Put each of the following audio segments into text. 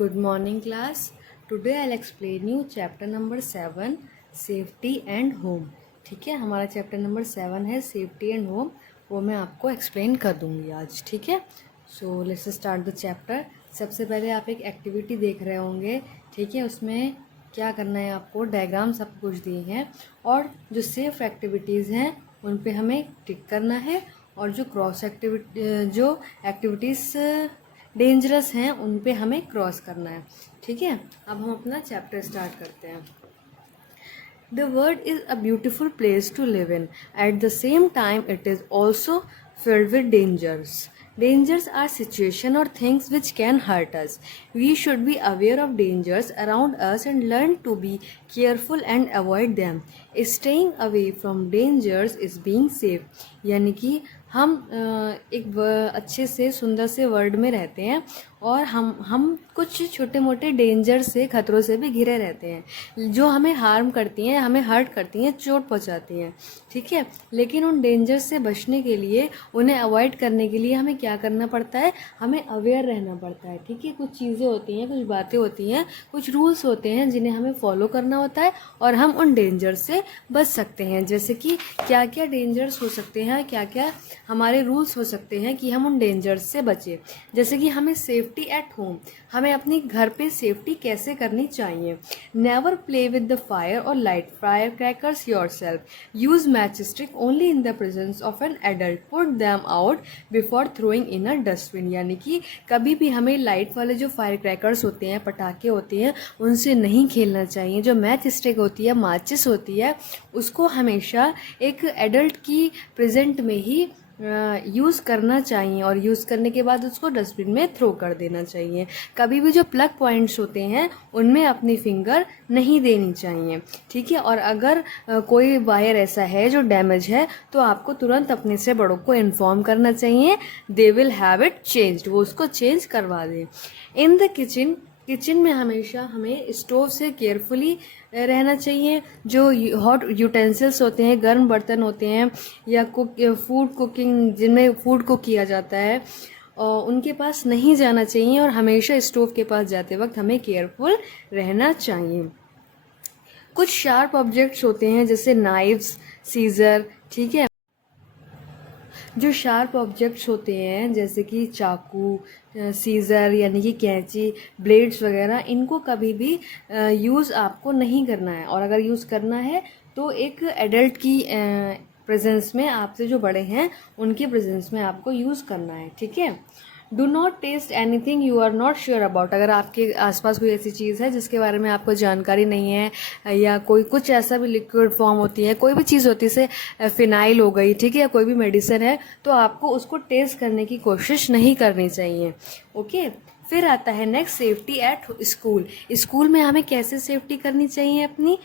Good morning class. Today I'll explain you chapter number 7 safety and home. ठीक है, हमारा chapter number 7 है safety and home. वो मैं आपको एक्सप्लेन कर दूंगी आज. ठीक है, so let's start the chapter. सबसे पहले आप एक एक्टिविटी देख रहे होंगे. ठीक है, उसमें क्या करना है आपको, डायग्राम सब कुछ दिए हैं और जो सेफ एक्टिविटीज़ हैं उन पे हमें टिक करना है और जो एक्टिविटीज़ डेंजरस हैं उन पे हमें क्रॉस करना है. ठीक है, अब हम अपना चैप्टर स्टार्ट करते हैं. The world is a beautiful place to live in. At the same time, it is also filled with dangers. Dangers are situations or things which can hurt us. We should be aware of dangers around us and learn to be careful and avoid them. Staying away from dangers is being safe. यानी कि हम एक अच्छे से सुंदर से world में रहते हैं और हम कुछ छोटे मोटे डेंजर से, खतरों से भी घिरे रहते हैं जो हमें हार्म करती हैं, हमें हर्ट करती हैं, चोट पहुंचाती हैं. ठीक है, लेकिन उन डेंजर से बचने के लिए, उन्हें अवॉइड करने के लिए हमें क्या करना पड़ता है, हमें अवेयर रहना पड़ता है. ठीक है, कुछ चीज़ें होती हैं, कुछ बातें होती हैं, कुछ रूल्स होते हैं जिन्हें हमें फॉलो करना होता है और हम उन डेंजर से बच सकते हैं. जैसे कि क्या क्या डेंजर्स हो सकते हैं, क्या क्या हमारे रूल्स हो सकते हैं कि हम उन डेंजर्स से बचें. जैसे कि हमें सेफ्टी एट होम, हमें अपने घर पे सेफ्टी कैसे करनी चाहिए. Never play with the fire और light fire crackers yourself. Use match stick only in the presence of an adult. Put them out before throwing in a dustbin. यानी कि कभी भी हमें लाइट वाले जो फायर क्रैकर्स होते हैं, पटाखे होते हैं, उनसे नहीं खेलना चाहिए. जो मैच स्टिक होती है, माचिस होती है, उसको हमेशा एक एडल्ट की प्रेजेंट में ही यूज़ करना चाहिए और यूज़ करने के बाद उसको डस्टबिन में थ्रो कर देना चाहिए. कभी भी जो प्लग पॉइंट्स होते हैं उनमें अपनी फिंगर नहीं देनी चाहिए. ठीक है, और अगर कोई वायर ऐसा है जो डैमेज है तो आपको तुरंत अपने से बड़ों को इन्फॉर्म करना चाहिए. They will have it changed, वो उसको चेंज करवा दें. इन द किचन में हमेशा हमें स्टोव से केयरफुली रहना चाहिए. जो हॉट यूटेंसिल्स होते हैं, गर्म बर्तन होते हैं या फूड कुकिंग, जिनमें फूड कुक किया जाता है, और उनके पास नहीं जाना चाहिए और हमेशा स्टोव के पास जाते वक्त हमें केयरफुल रहना चाहिए. कुछ शार्प ऑब्जेक्ट्स होते हैं जैसे नाइफ्स, सीजर. ठीक है, जो शार्प ऑब्जेक्ट्स होते हैं जैसे कि चाकू, सीज़र यानी कि कैंची, ब्लेड्स वगैरह, इनको कभी भी यूज़ आपको नहीं करना है. और अगर यूज़ करना है तो एक एडल्ट की प्रेजेंस में, आपसे जो बड़े हैं उनके प्रेजेंस में आपको यूज़ करना है. ठीक है. Do not test anything you are not sure about. अगर आपके आसपास कोई ऐसी चीज़ है जिसके बारे में आपको जानकारी नहीं है, या कोई कुछ ऐसा भी लिक्विड फॉर्म होती है, कोई भी चीज़ होती है, जैसे फिनाइल हो गई, ठीक है, या कोई भी मेडिसिन है, तो आपको उसको टेस्ट करने की कोशिश नहीं करनी चाहिए. ओके. फिर आता है next, safety at school. School में हमें कैसे सेफ्टी करनी चाहिए अपनी,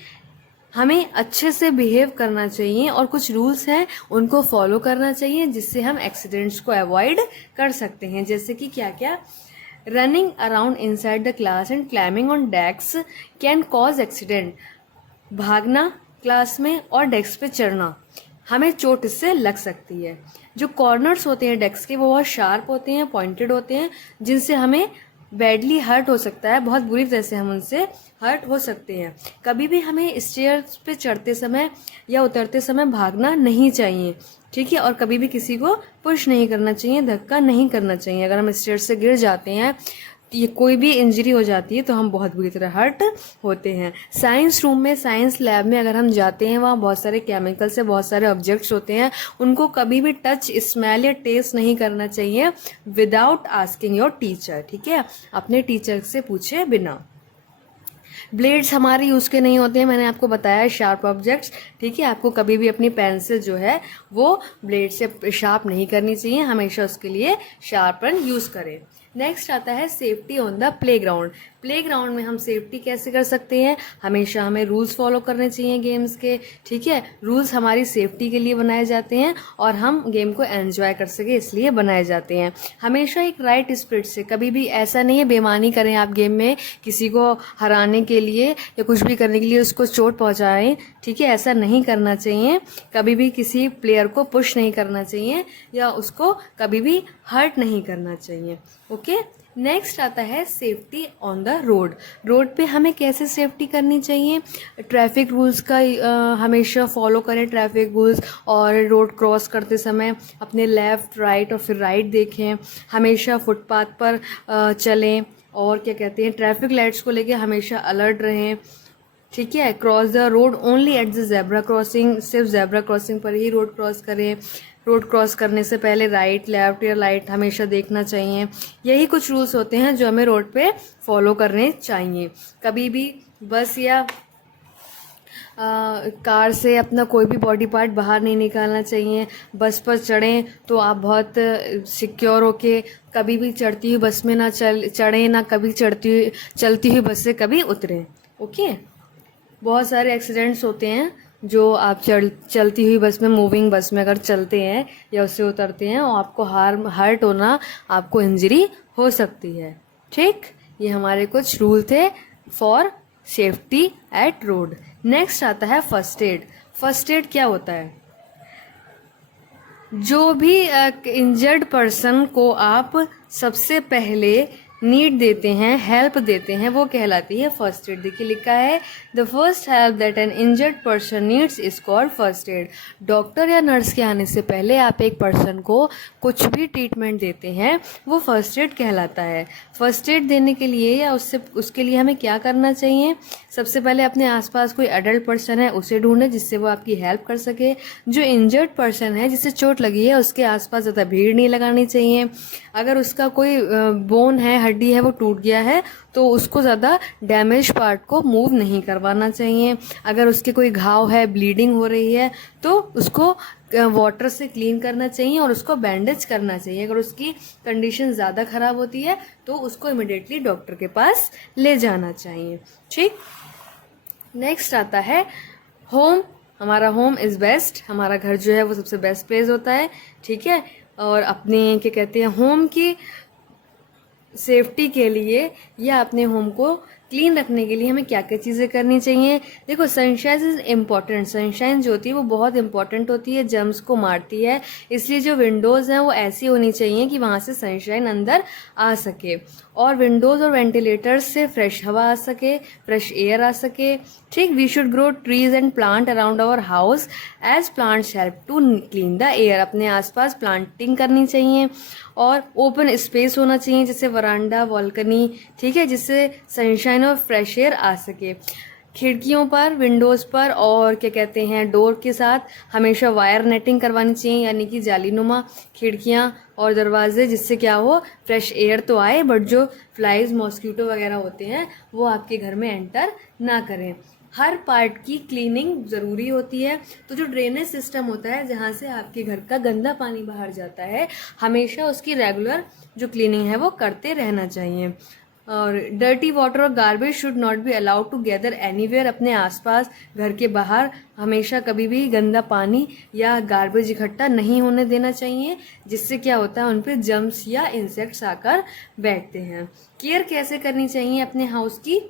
हमें अच्छे से बिहेव करना चाहिए और कुछ रूल्स हैं उनको फॉलो करना चाहिए जिससे हम एक्सीडेंट्स को अवॉइड कर सकते हैं. जैसे कि क्या क्या, running around inside the class and climbing on desk can cause accident. भागना क्लास में और डेस्क पे चढ़ना, हमें चोट इससे लग सकती है. जो कॉर्नर्स होते हैं डेस्क के, वो बहुत शार्प होते हैं, पॉइंटेड होते हैं, जिनसे हमें बैडली हर्ट हो सकता है. बहुत बुरी तरह से हम उनसे हर्ट हो सकते हैं. कभी भी हमें स्टेयर्स पे चढ़ते समय या उतरते समय भागना नहीं चाहिए. ठीक है, और कभी भी किसी को पुश नहीं करना चाहिए, धक्का नहीं करना चाहिए. अगर हम स्टेयर्स से गिर जाते हैं, ये कोई भी इंजरी हो जाती है तो हम बहुत बुरी तरह हर्ट होते हैं. साइंस रूम में, साइंस लैब में अगर हम जाते हैं, वहाँ बहुत सारे केमिकल से बहुत सारे ऑब्जेक्ट्स होते हैं, उनको कभी भी टच, स्मेल या टेस्ट नहीं करना चाहिए विदाउट आस्किंग योर टीचर. ठीक है, अपने टीचर से पूछे बिना. ब्लेड्स हमारे यूज़ के नहीं होते हैं, मैंने आपको बताया, शार्प ऑब्जेक्ट्स. ठीक है, आपको कभी भी अपनी पेंसिल जो है वो ब्लेड से शार्प नहीं करनी चाहिए, हमेशा उसके लिए शार्पन यूज़ करें. नेक्स्ट आता है safety on the playground. Playground में हम सेफ्टी कैसे कर सकते हैं, हमेशा हमें रूल्स फॉलो करने चाहिए गेम्स के. ठीक है, रूल्स हमारी सेफ्टी के लिए बनाए जाते हैं और हम गेम को एंजॉय कर सके इसलिए बनाए जाते हैं. हमेशा एक राइट स्पिरिट से, कभी भी ऐसा नहीं है बेईमानी करें आप गेम में, किसी को हराने के लिए या कुछ भी करने के लिए उसको चोट पहुंचाएं. ठीक है, ऐसा नहीं करना चाहिए. कभी भी किसी प्लेयर को पुश नहीं करना चाहिए या उसको कभी भी हर्ट नहीं करना चाहिए. ओके। नेक्स्ट आता है safety on the road. Road पे हमें कैसे सेफ्टी करनी चाहिए? ट्रैफिक रूल्स का हमेशा फॉलो करें, ट्रैफिक रूल्स, और रोड क्रॉस करते समय अपने लेफ़्ट राइट और फिर राइट देखें। हमेशा फुटपाथ पर चलें, और क्या कहते हैं, ट्रैफिक लाइट्स को लेके हमेशा अलर्ट रहें। ठीक है। Cross the road only at the zebra crossing, सिर्फ जेब्रा क्रॉसिंग पर ही रोड क्रॉस करें। रोड क्रॉस करने से पहले राइट लेफ्ट या लाइट हमेशा देखना चाहिए। यही कुछ रूल्स होते हैं जो हमें रोड पे फॉलो करने चाहिए। कभी भी बस या कार से अपना कोई भी बॉडी पार्ट बाहर नहीं निकालना चाहिए। बस पर चढ़ें तो आप बहुत सिक्योर होके कभी भी चढ़ती हुई बस में ना चढ़ें, ना कभी चलती हुई बस से कभी उतरें। ओके। बहुत सारे एक्सीडेंट्स होते हैं जो आप चलती हुई बस में, मूविंग बस में अगर चलते हैं या उससे उतरते हैं, और आपको हर्ट होना, आपको इंजरी हो सकती है। ठीक, ये हमारे कुछ रूल थे for safety eight road. Next आता है फर्स्ट एड। फर्स्ट एड क्या होता है? जो भी इंजर्ड पर्सन को आप सबसे पहले नीड देते हैं, हेल्प देते हैं, वो कहलाती है फर्स्ट एड। देखिए लिखा है, the first help that N injured person needs is called first aid. Doctor या नर्स के आने से पहले आप एक पर्सन को कुछ भी ट्रीटमेंट देते हैं, वो फर्स्ट एड कहलाता है। फर्स्ट एड देने के लिए या उसके लिए हमें क्या करना चाहिए? सबसे पहले अपने आसपास कोई अडल्ट पर्सन है उसे ढूंढें जिससे वो आपकी हेल्प कर सके। जो इंजर्ड पर्सन है, जिसे चोट लगी है, उसके आसपास ज़्यादा भीड़ नहीं लगानी चाहिए। अगर उसका कोई बोन है, हड्डी है, वो टूट गया है, तो उसको ज़्यादा डैमेज पार्ट को मूव नहीं करवाना चाहिए। अगर उसके कोई घाव है, ब्लीडिंग हो रही है, तो उसको वाटर से क्लीन करना चाहिए और उसको बैंडेज करना चाहिए। अगर उसकी कंडीशन ज़्यादा ख़राब होती है तो उसको इमिडिएटली डॉक्टर के पास ले जाना चाहिए। ठीक। नेक्स्ट आता है होम। हमारा होम इज़ बेस्ट। हमारा घर जो है वो सबसे बेस्ट प्लेस होता है। ठीक है। और अपने क्या कहते हैं, होम की सेफ्टी के लिए या अपने होम को क्लीन रखने के लिए हमें क्या क्या चीज़ें करनी चाहिए? देखो, सनशाइन इज इम्पॉर्टेंट। सनशाइन जो होती है वो बहुत इंपॉर्टेंट होती है, जर्म्स को मारती है। इसलिए जो विंडोज़ हैं वो ऐसी होनी चाहिए कि वहाँ से सनशाइन अंदर आ सके, और विंडोज़ और वेंटिलेटर्स से फ्रेश हवा आ सके, फ्रेश एयर आ सके। ठीक। We should grow trees and plant around our house as plants help to clean the air. अपने आसपास प्लांटिंग करनी चाहिए, और ओपन स्पेस होना चाहिए जैसे वरांडा, बालकनी। ठीक है, जिससे सनशाइन और फ्रेश एयर आ सके। खिड़कियों पर, विंडोज़ पर और क्या कहते हैं, डोर के साथ हमेशा वायर नेटिंग करवानी चाहिए, यानी कि जालीनुमा खिड़कियां और दरवाजे, जिससे क्या हो, फ्रेश एयर तो आए, बट जो फ्लाइज, मॉस्किटो वगैरह होते हैं वो आपके घर में एंटर ना करें। हर पार्ट की क्लीनिंग ज़रूरी होती है। तो जो ड्रेनेज सिस्टम होता है, जहाँ से आपके घर का गंदा पानी बाहर जाता है, हमेशा उसकी रेगुलर जो क्लीनिंग है वो करते रहना चाहिए। और डर्टी वाटर और garbage should not be allowed to gather anywhere. अपने आसपास, घर के बाहर हमेशा कभी भी गंदा पानी या गार्बेज इकट्ठा नहीं होने देना चाहिए, जिससे क्या होता है, उन पर जर्म्स या इंसेक्ट्स आकर बैठते हैं। केयर कैसे करनी चाहिए अपने हाउस की?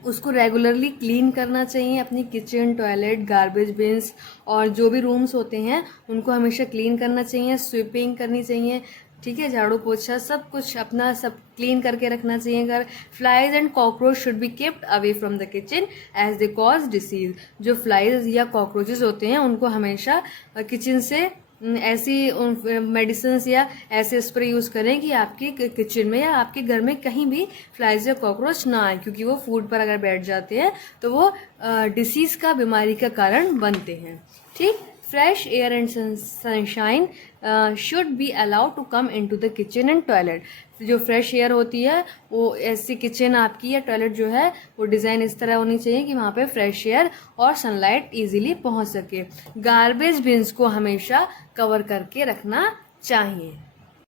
उसको रेगुलरली क्लीन करना चाहिए। अपनी किचन, टॉयलेट, गार्बेज बिन्स और जो भी रूम्स होते हैं उनको हमेशा क्लीन करना चाहिए, स्वीपिंग करनी चाहिए। ठीक है, झाड़ू पोछा सब कुछ अपना सब क्लीन करके रखना चाहिए घर। Flies and cockroach should be kept away from the kitchen as they cause disease. जो फ्लाइज या कॉकरोचेस होते हैं उनको हमेशा किचन से ऐसी मेडिसिन या ऐसे स्प्रे यूज़ करें कि आपके किचन में या आपके घर में कहीं भी फ्लाइज या कॉकरोच ना आए, क्योंकि वो फूड पर अगर बैठ जाते हैं तो वो डिसीज का, बीमारी का कारण बनते हैं। ठीक। Fresh air and sunshine should be allowed to come into the kitchen and toilet. जो फ्रेश एयर होती है वो ऐसी किचन आपकी या टॉयलेट जो है वो डिज़ाइन इस तरह होनी चाहिए कि वहाँ पे फ्रेश एयर और सनलाइट इजीली पहुँच सके। गार्बेज बिन्स को हमेशा कवर करके रखना चाहिए।